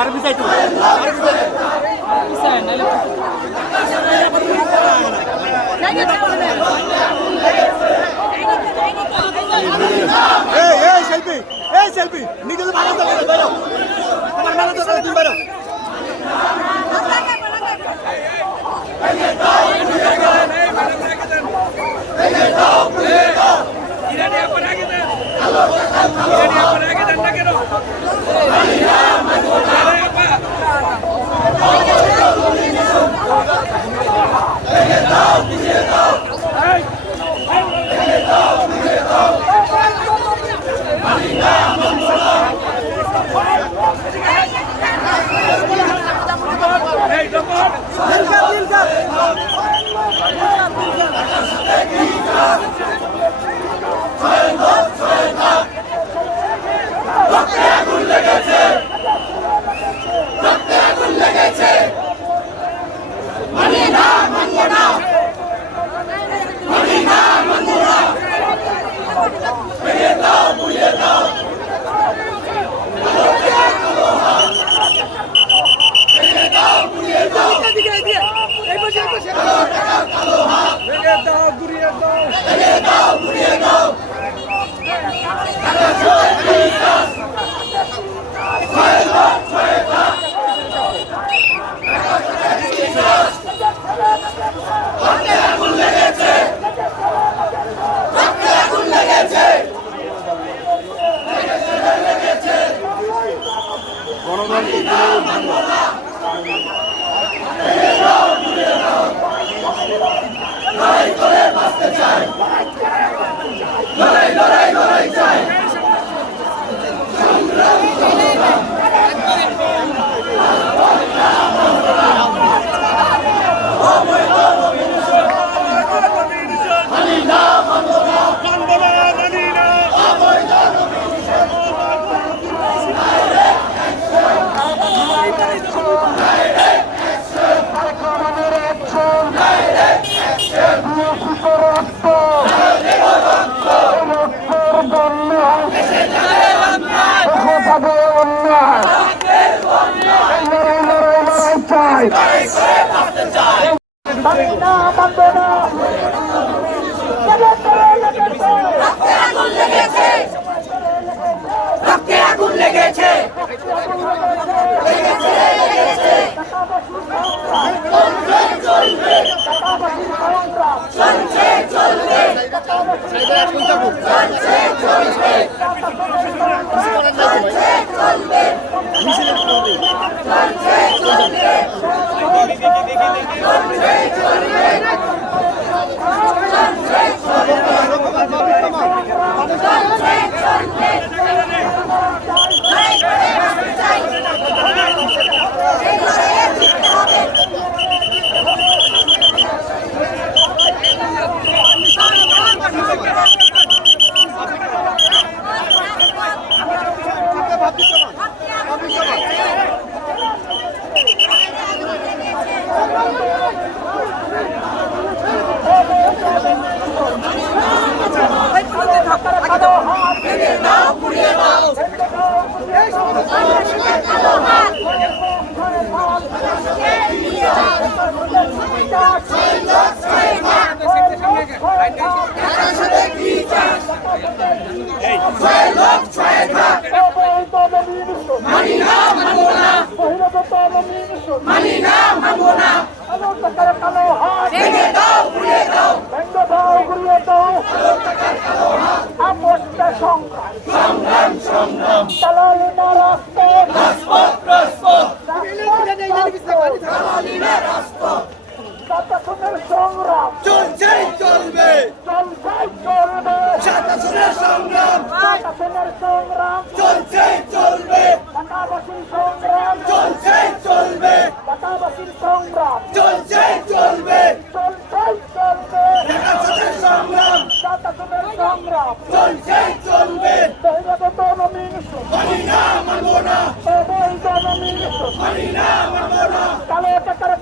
আর বিজাই তো এই সেলফি নিকে তো ভালো তো বাইরো তোমার ভালো তো তুমি বাইরো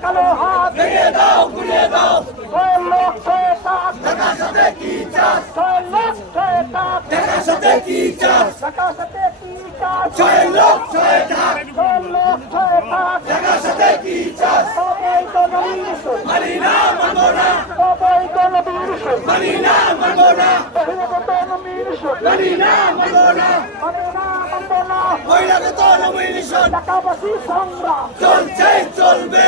কালো হাত ভেঙে দাও ঘুরিয়ে দাও 6 লক্ষ টাকা টাকার সাথে কি চাস 6 লক্ষ টাকা সাথে কি চাস ঢাকার সাথে কি চাস ছয় লোক ছয় ঢাক লোক ছয় ভাগ ঢাকার সাথে কি চাস সবাই গণবিরোধী মানি না মানবো না সবাই গণবিরোধী মানি না মানবো না বহিরাগত নমিনেশন মানি না মানবো না মানে না মানব না বহিরাগত নমিনেশন ঢাকাবাসী সংগ্রাম চলছে চলবে